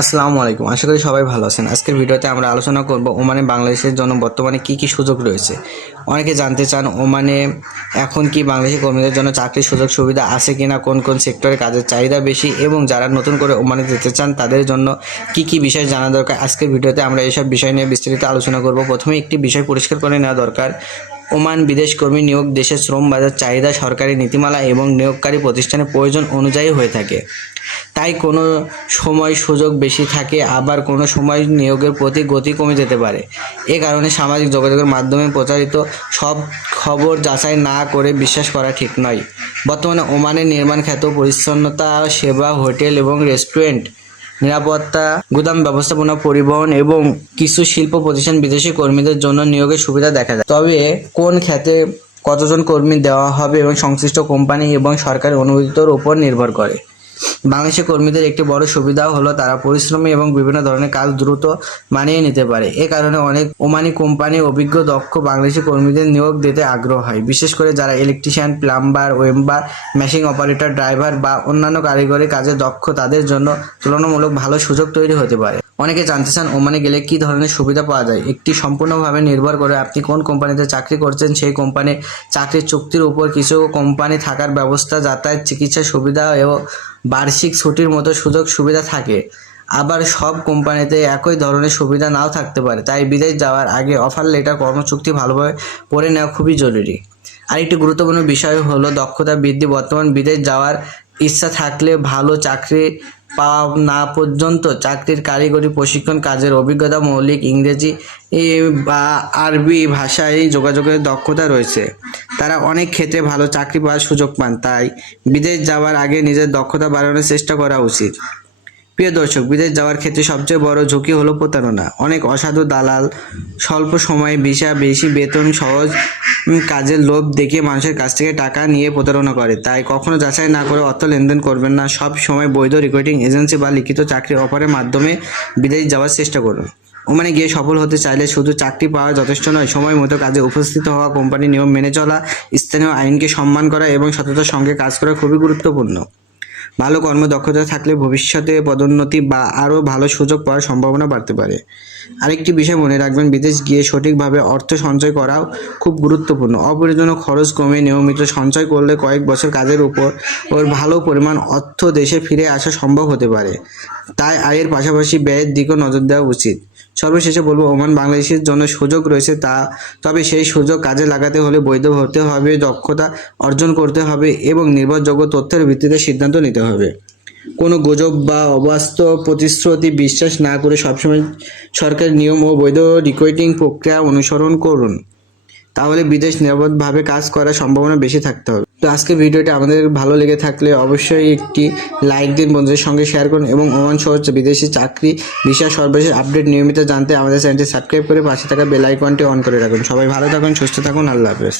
আসসালামু আলাইকুম। আশা করি সবাই ভালো আছেন। আজকের ভিডিওতে আমরা আলোচনা করব ওমানে বাংলাদেশের জন্য বর্তমানে কি সুযোগ রয়েছে। অনেকে জানতে চান ওমানে এখন কি বাংলাদেশি কর্মীদের জন্য চাকরির সুযোগ সুবিধা আছে কিনা, কোন কোন সেক্টরে কাজের চাহিদা বেশি এবং যারা নতুন করে ওমানে যেতে চান তাদের জন্য কি বিষয় জানা দরকার। আজকের ভিডিওতে আমরা এইসব বিষয় নিয়ে বিস্তারিত আলোচনা করব। প্রথমে একটি বিষয় পরিষ্কার করে নেওয়া দরকার। ওমান বিদেশ কর্মী নিয়োগ দেশের শ্রম বাজার চাহিদা, সরকারি নীতিমালা এবং নিয়োগকারী প্রতিষ্ঠানের প্রয়োজন অনুযায়ী হয়ে থাকে। তাই কোনো সময় সুযোগ বেশি থাকে, আবার কোনো সময় নিয়োগের প্রতি গতি কমে যেতে পারে। এ কারণে সামাজিক যোগাযোগের মাধ্যমে প্রচারিত সব খবর যাচাই না করে বিশ্বাস করা ঠিক নয়। বর্তমানে ওমানের নির্মাণ খাত, পরিচ্ছন্নতা সেবা, হোটেল এবং রেস্টুরেন্ট, নিরাপত্তা, গুদাম ব্যবস্থাপনা, পরিবহন এবং কিছু শিল্প প্রতিষ্ঠান বিদেশি কর্মীদের জন্য নিয়োগের সুবিধা দেখা যায়। তবে কোন খাতে কতজন কর্মী দেওয়া হবে এবং সংশ্লিষ্ট কোম্পানি এবং সরকারি অনুমোদিতর উপর নির্ভর করে। বাংলাদেশি কর্মীদের একটি বড় সুবিধা হলো তারা পরিশ্রমী এবং বিভিন্ন ধরনের কাজ দ্রুত মানিয়ে নিতে পারে। এ কারণে অনেক ওমানি কোম্পানি অভিজ্ঞ দক্ষ বাংলাদেশি কর্মীদের নিয়োগ দিতে আগ্রহ হয়, বিশেষ করে যারা ইলেকট্রিশিয়ান, প্লাম্বার, ওয়েম্বার, মেশিন অপারেটর, ড্রাইভার বা অন্যান্য কারিগরি কাজে দক্ষ। তাদের জন্য তুলনামূলক ভালো সুযোগ তৈরি হতে পারে। অনেকে জানতে চান ওমানে গেলে কি ধরনের সুবিধা পাওয়া যায়। একটি সম্পূর্ণভাবে নির্ভর করে আপনি কোন কোম্পানিতে চাকরি করছেন সেই কোম্পানির চাকরির চুক্তির উপর। কিছু কোম্পানি থাকার ব্যবস্থা, যাতায়াত, চিকিৎসা সুবিধা এবং বার্ষিক ছুটির মতো সুযোগ সুবিধা থাকে। আবার সব কোম্পানিতে একই ধরনের সুবিধা নাও থাকতে পারে। তাই বিদেশ যাওয়ার আগে অফার লেটার, কর্মচুক্তি ভালোভাবে পড়ে নেওয়া খুবই জরুরি। আরেকটি গুরুত্বপূর্ণ বিষয় হলো দক্ষতা বৃদ্ধি। বর্তমান বিদেশ যাওয়ার ইচ্ছা থাকলে ভালো চাকরি পাওয়া না পর্যন্ত চাকরির কারিগরি প্রশিক্ষণ, কাজের অভিজ্ঞতা, মৌলিক ইংরেজি বা আরবি ভাষায় যোগাযোগের দক্ষতা রয়েছে, তারা অনেক ক্ষেত্রে ভালো চাকরি পাওয়ার সুযোগ পান। তাই বিদেশ যাওয়ার আগে নিজের দক্ষতা বাড়ানোর চেষ্টা করা উচিত। প্রিয় দর্শক, বিদেশ যাওয়ার ক্ষেত্রে সবচেয়ে বড় ঝুঁকি হলো প্রতারণা। অনেক অসাধু দালাল স্বল্প সময়ে ভিসা, বেশি বেতন, সহজ কাজের লোভ দেখিয়ে মানুষের কাছ থেকে টাকা নিয়ে প্রতারণা করে। তাই কখনো যাচাই না করে অর্থ লেনদেন করবেন না। সব সময় বৈধ রিক্রুটিং এজেন্সি বা লিখিত চাকরির অফারের মাধ্যমে বিদেশ যাওয়ার চেষ্টা করুন। ওমানে গিয়ে সফল হতে চাইলে শুধু চাকরি পাওয়া যথেষ্ট নয়, সময় মতো কাজে উপস্থিত হওয়া, কোম্পানির নিয়ম মেনে চলা, স্থানীয় আইনকে সম্মান করা এবং সততার সঙ্গে কাজ করা খুবই গুরুত্বপূর্ণ। ভালো কর্মদক্ষতা থাকলে ভবিষ্যতে পদোন্নতি বা আরও ভালো সুযোগ পাওয়ার সম্ভাবনা বাড়তে পারে। আরেকটি বিষয় মনে রাখবেন, বিদেশ গিয়ে সঠিকভাবে অর্থ সঞ্চয় করাও খুব গুরুত্বপূর্ণ। অপ্রয়োজনীয় খরচ কমে নিয়মিত সঞ্চয় করলে কয়েক বছর কাজের উপর ভালো পরিমাণ অর্থ দেশে ফিরে আসা সম্ভব হতে পারে। তাই আয়ের পাশাপাশি ব্যয়ের দিকেও নজর দেওয়া উচিত। সর্বশেষে বলবো, ওমান বাংলাদেশের জন্য সুযোগ রয়েছে, তবে সেই সুযোগ কাজে লাগাতে হলে বৈধ হতে হবে, দক্ষতা অর্জন করতে হবে এবং নির্ভরযোগ্য তথ্যের ভিত্তিতে সিদ্ধান্ত নিতে হবে। কোনো গুজব বা অবাস্তব প্রতিশ্রুতি বিশ্বাস না করে সবসময় সরকারি নিয়ম ও বৈধ রিক্রুটিং প্রক্রিয়া অনুসরণ করুন। তাহলে বিদেশ নিরাপদভাবে কাজ করার সম্ভাবনা বেশি থাকতে হবে। তো আজকের ভিডিওটি আমাদের ভালো লেগে থাকলে অবশ্যই একটি লাইক দিন, বন্ধুদের সঙ্গে শেয়ার করুন এবং ওমান সহ বিদেশি চাকরি বিষয়ে সর্বশেষ আপডেট নিয়মিত জানতে আমাদের চ্যানেলটি সাবস্ক্রাইব করে পাশে থাকা বেল আইকনটি অন করে রাখুন। সবাই ভালো থাকুন, সুস্থ থাকুন। আল্লাহ হাফেজ।